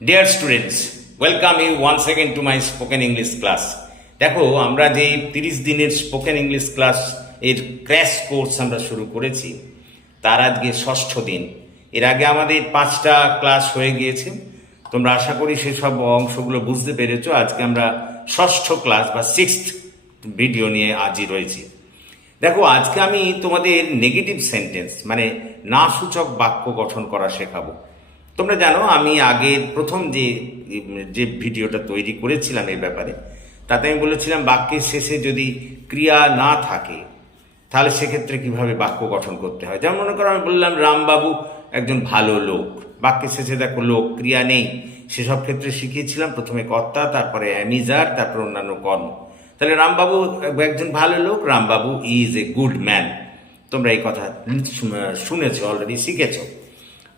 Deer students, welcome you once again to my spoken English class. দেখো, আমরা যে 30 দিনের স্পোকেন ইংলিশ ক্লাস এর ক্র্যাশ কোর্স আমরা শুরু করেছি, তার আজকে 6ষ্ঠ দিন। এর আগে আমাদের 5টা ক্লাস হয়ে গিয়েছে। তোমরা আশা করি সেসব অংশগুলো বুঝতে পেরেছো। আজকে আমরা 6ষ্ঠ ক্লাস বা 6th ভিডিও নিয়ে আজই রয়েছি। দেখো, আজকে আমি তোমাদের নেগেটিভ সেন্টেন্স মানে না সূচক বাক্য গঠন করা শেখাবো। তোমরা জানো, আমি আগে প্রথম যে ভিডিওটা তৈরি করেছিলাম এই ব্যাপারে, তাতে আমি বলেছিলাম বাক্যের শেষে যদি ক্রিয়া না থাকে তাহলে সেক্ষেত্রে কিভাবে বাক্য গঠন করতে হয়। যেমন মনে করো, আমি বললাম রামবাবু একজন ভালো লোক। বাক্যের শেষে দেখো লোক, ক্রিয়া নেই। সেসব ক্ষেত্রে শিখিয়েছিলাম প্রথমে কর্তা, তারপরে অ্যামিজার, তারপরে অন্যান্য কর্ম। তাহলে রামবাবু একজন ভালো লোক, রামবাবু ইজ এ গুড ম্যান। তোমরা এই কথা শুনেছো, অলরেডি শিখেছো।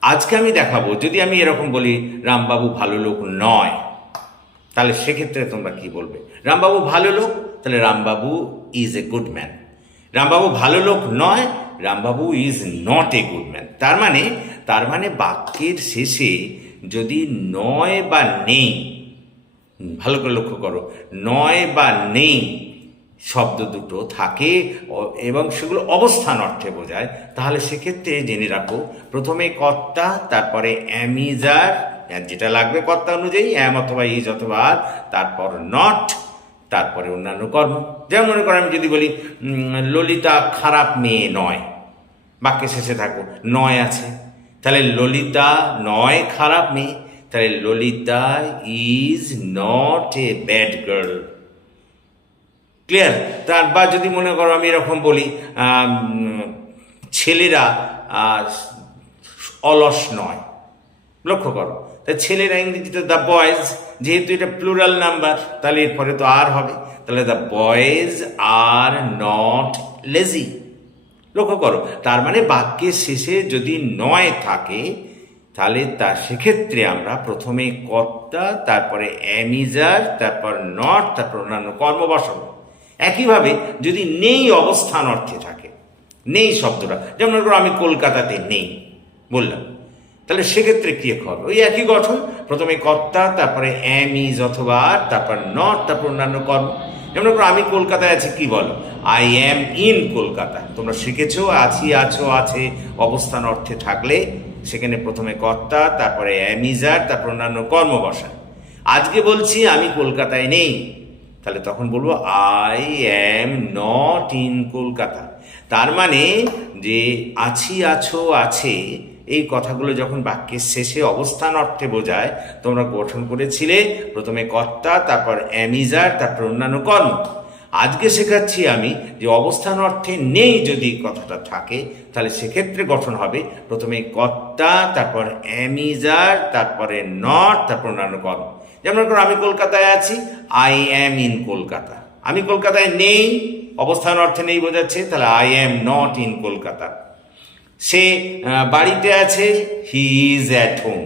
আজকে আমি দেখাবো, যদি আমি এরকম বলি রামবাবু ভালো লোক নয়, তাহলে সেক্ষেত্রে তোমরা কি বলবে? রামবাবু ভালো লোক, তাহলে Rambabu is a good man. Rambabu ভালো লোক নয়, Rambabu is not a good man. তার মানে বাক্যের শেষে যদি নয় বা নেই, ভালো করে লক্ষ্য করো, নয় বা নেই শব্দ দুটো থাকে এবং সেগুলো অবস্থান অর্থে বোঝায়, তাহলে সেক্ষেত্রে জেনে রাখো প্রথমে কর্তা, তারপরে অ্যামিজার, যেটা লাগবে কর্তা অনুযায়ী, অ্যাম অথবা ইজ অথবা আর, তারপর নট, তারপরে অন্যান্য কর্ম। যেমন মনে করো, আমি যদি বলি ললিতা খারাপ মেয়ে নয়, বাক্যের শেষে থাকো নয় আছে, তাহলে ললিতা নয় খারাপ মেয়ে, তাহলে Lalita is not a bad girl. Clear? তার বা যদি মনে করো আমি এরকম বলি ছেলেরা অলস নয়, লক্ষ্য করো, তা ছেলেরা ইংরেজিতে দ্য বয়েজ, যেহেতু এটা প্লুরাল নাম্বার তাহলে এরপরে তো আর হবে, তাহলে the boys are not lazy. লক্ষ্য করো, তার মানে বাক্যের শেষে যদি নয় থাকে তাহলে সেক্ষেত্রে আমরা প্রথমে কর্তা, তারপরে অ্যামিজার, তারপর নট, তারপর অন্যান্য কর্ম বসাবো। একইভাবে যদি নেই অবস্থান অর্থে থাকে, নেই শব্দটা, যেমন ধরো আমি কলকাতাতে নেই বললাম, তাহলে সেক্ষেত্রে কি হবে? ওই একই গঠন, প্রথমে কর্তা, তারপরে অ্যাম ইজ অথবা আর, তারপর নট, তারপর অন্যান্য কর্ম। যেমন ধরো আমি কলকাতায় আছি, কি বলো? I am in Kolkata. তোমরা শিখেছো আছি, আছো, আছে অবস্থান অর্থে থাকলে সেখানে প্রথমে কর্তা, তারপরে অ্যামিজার, তারপর অন্যান্য কর্ম বসায়। আজকে বলছি আমি কলকাতায় নেই, তাহলে তখন বলবো I am not in Kolkata. তার মানে যে আছি, আছো, আছে এই কথাগুলো যখন বাক্যের শেষে অবস্থান অর্থে বোঝায়, তোমরা গঠন করেছিলে প্রথমে কর্তা, তারপর অ্যামিজার, তারপর অন্যান্য কর্ম। আজকে শেখাচ্ছি আমি যে অবস্থান অর্থে নেই যদি কথাটা থাকে, তাহলে সেক্ষেত্রে গঠন হবে প্রথমে কর্তা, তারপর অ্যামিজার, তারপরে নট, তারপর অন্যান্য কর্ম। যেমন করো আমি কলকাতায় আছি, আই অ্যাম ইন কলকাতা। আমি কলকাতায় নেই, অবস্থান অর্থে নেই বোঝাচ্ছে, তাহলে I am not in Kolkata. সে বাড়িতে আছে, হি ইজ অ্যাট হোম।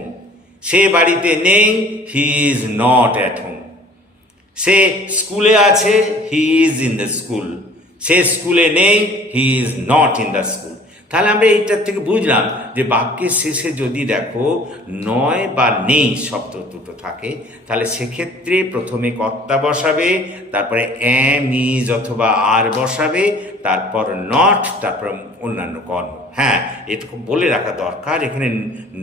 সে বাড়িতে নেই, he is not at home. সে স্কুলে আছে, he is in the school. সে স্কুলে নেই, he is not in the school. তাহলে আমরা এইটার থেকে বুঝলাম যে বাক্যের শেষে যদি দেখো নয় বা নেই শব্দ দুটো থাকে, তাহলে সেক্ষেত্রে প্রথমে কর্তা বসাবে, তারপরে অ্যাম ইজ অথবা আর বসাবে, তারপর নট, তারপর অন্যান্য কর্ম। হ্যাঁ, এটুকু বলে রাখা দরকার, এখানে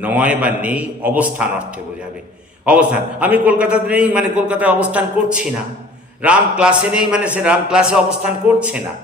নয় বা নেই অবস্থান অর্থে বোঝাবে। অবস্থান, আমি কলকাতাতে নেই মানে কলকাতায় অবস্থান করছি না। রাম ক্লাসে নেই মানে সে রাম ক্লাসে অবস্থান করছে না।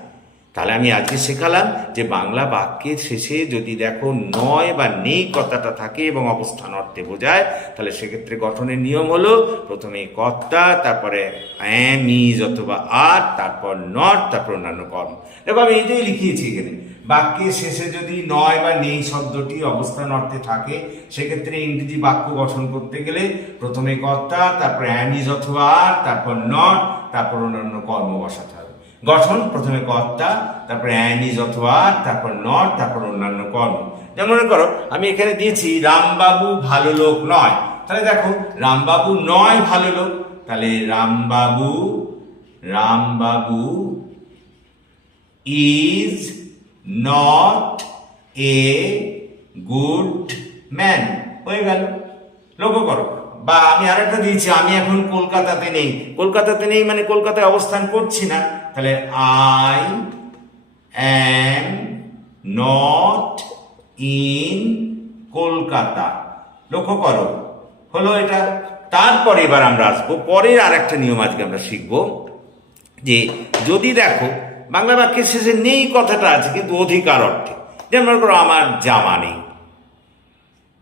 তাহলে আমি আজকে শেখালাম যে বাংলা বাক্যের শেষে যদি দেখো নয় বা নেই কথাটা থাকে এবং অবস্থান অর্থে বোঝায়, তাহলে সেক্ষেত্রে গঠনের নিয়ম হলো প্রথমে কর্তা, তারপরে অ্যাম ইজ অথবা আর, তারপর নট, তারপর অন্যান্য কর্ম। এবার আমি এইটাই লিখিয়েছি এখানে, বাক্যের শেষে যদি নয় বা নেই শব্দটি অবস্থান অর্থে থাকে, সেক্ষেত্রে ইংরেজি বাক্য গঠন করতে গেলে প্রথমে কর্তা, তারপর অ্যাম ইজ অথবা আর, তারপর নট, তারপর অন্যান্য কর্ম বসাতে হবে। গঠন প্রথমে কর্তা, তারপরে অ্যাম ইজ অথবা আর, তারপর নট, তারপর অন্যান্য কর্ম। যেমন মনে করো আমি এখানে দিয়েছি রামবাবু ভালো লোক নয়, তাহলে দেখো রামবাবু নয় ভালো লোক, তাহলে Rambabu is not a good man হয়ে গেল। লক্ষ্য করো বা আমি আরেকটা দিয়েছি, আমি এখন কলকাতাতে নেই। কলকাতাতে নেই মানে কলকাতায় অবস্থান করছি না, তাহলে I am not in Kolkata. লক্ষ্য করো, হলো এটা। তারপরে এবার আমরা আসবো পরের আর একটা নিয়ম আজকে আমরা শিখবো, যে যদি দেখো বাংলা বাক্যের শেষে নেই কথাটা আছে কিন্তু অধিকার অর্থে, যেমন মনে করো আমার জামা নেই,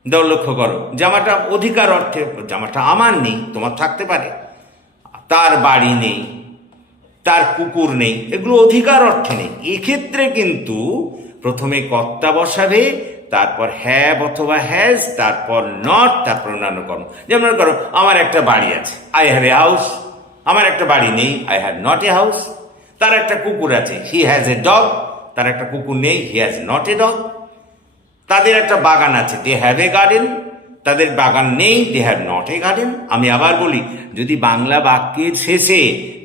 দাও লক্ষ্য করো জামাটা অধিকার অর্থে, জামাটা আমার নেই, তোমার থাকতে পারে। তার বাড়ি নেই, তার কুকুর নেই, এগুলো অধিকার অর্থে নেই। এক্ষেত্রে কিন্তু প্রথমে কর্তা বসাবে, তারপর হ্যাভ অথবা হ্যাজ, তারপর নট, তারপর অন্যান্য কর্ম। যেমন মনে করো আমার একটা বাড়ি আছে, আই হ্যাভ এ হাউস। আমার একটা বাড়ি নেই, I have not a house. তার একটা কুকুর আছে, হি হ্যাজ এ ডগ। তার একটা কুকুর নেই, he has not a dog. তাদের একটা বাগান আছে, দে হ্যাভ এ গার্ডেন। তাদের বাগান নেই, they have not a garden. আমি আবার বলি, যদি বাংলা বাক্যের শেষে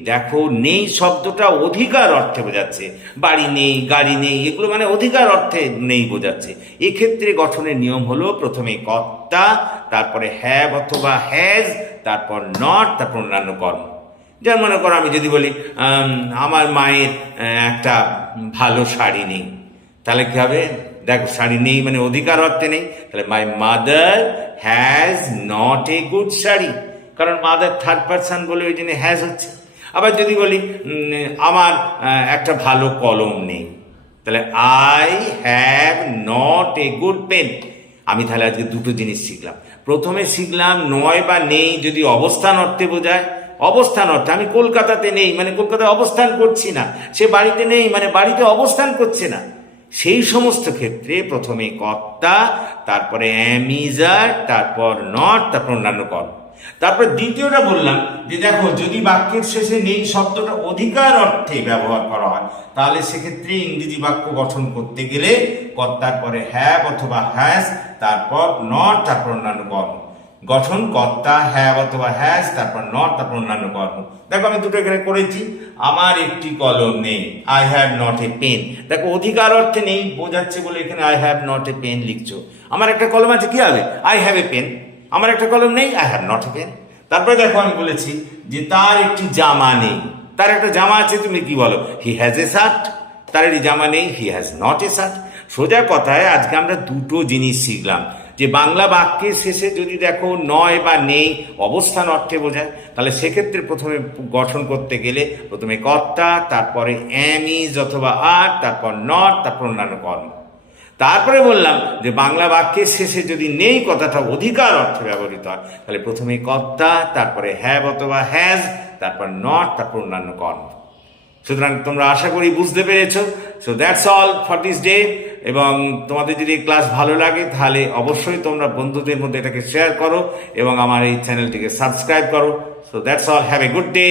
দেখো নেই শব্দটা অধিকার অর্থে বোঝাচ্ছে, বাড়ি নেই, গাড়ি নেই, এগুলো মানে অধিকার অর্থে নেই বোঝাচ্ছে, এক্ষেত্রে গঠনের নিয়ম হলো প্রথমে কর্তা, তারপরে হ্যাভ অথবা হ্যাজ, তারপর নট, তারপর অন্যান্য কর্ম। যেমন মনে করো আমি যদি বলি আমার মায়ের একটা ভালো শাড়ি নেই, তাহলে কি হবে? দেখো শাড়ি নেই মানে অধিকার অর্থে নেই, তাহলে my mother has not a good sari, কারণ মাদার থার্ড পারসন বলে ওই জন্য হ্যাজ হচ্ছে। আবার যদি বলি আমার একটা ভালো কলম নেই, তাহলে I have not a good pen. আমি তাহলে আজকে দুটো জিনিস শিখলাম। প্রথমে শিখলাম নয় বা নেই যদি অবস্থান অর্থে বোঝায়, অবস্থান অর্থে আমি কলকাতাতে নেই মানে কলকাতায় অবস্থান করছি না, সে বাড়িতে নেই মানে বাড়িতে অবস্থান করছে না, সেই সমস্ত ক্ষেত্রে প্রথমে কর্তা, তারপরে অ্যাম ইজ আর, তারপর নট, তারপর অন্যান্য কর্ম। তারপর দ্বিতীয়টা বললাম যে দেখো যদি বাক্যের শেষে নেই শব্দটা অধিকার অর্থে ব্যবহার করা হয়, তাহলে সেক্ষেত্রে ইংরেজি বাক্য গঠন করতে গেলে কর্তার পরে হ্যাভ অথবা হ্যাজ, তারপর নট, তারপর অন্যান্য কর্ম। গঠন কর্তা, হ্যাভ অথবা হ্যাজ, তারপর নট, তারপর অন্যান্য কর্ম। দেখো আমি দুটো এখানে করেছি, আমার একটি কলম নেই, I have not a pen. দেখো অধিকার অর্থে নেই বোঝাচ্ছে বলে এখানে I have not a pen লিখছো। আমার একটা কলম আছে, কি হবে? I have a pen. আমার একটা কলম নেই, I have not a pen. তারপরে দেখো আমি বলেছি যে তার একটি জামা নেই, তার একটা জামা আছে, তুমি কি বলো? He has a shirt. তার একটি জামা নেই, he has not a shirt. সোজা কথায় আজকে আমরা দুটো জিনিস শিখলাম, যে বাংলা বাক্যের শেষে যদি দেখো নয় বা নেই অবস্থান অর্থে বোঝায়, তাহলে সেক্ষেত্রে প্রথমে গঠন করতে গেলে প্রথমে কর্তা, তারপরে অ্যাম ইজ অথবা আর, তারপর নট, তারপর অন্যান্য কর্ম। তারপরে বললাম যে বাংলা বাক্যের শেষে যদি নেই কথাটা অধিকার অর্থে ব্যবহৃত হয়, তাহলে প্রথমে কর্তা, তারপরে হ্যাভ অথবা হ্যাজ, তারপর নট, তারপর অন্যান্য কর্ম। সুতরাং তোমরা আশা করি বুঝতে পেরেছ। So that's all for this day. এবং তোমাদের যদি ক্লাস ভালো লাগে তাহলে অবশ্যই তোমরা বন্ধুদের মধ্যে এটাকে শেয়ার করো এবং আমার এই চ্যানেলটিকে সাবস্ক্রাইব করো। So that's all, have a good day.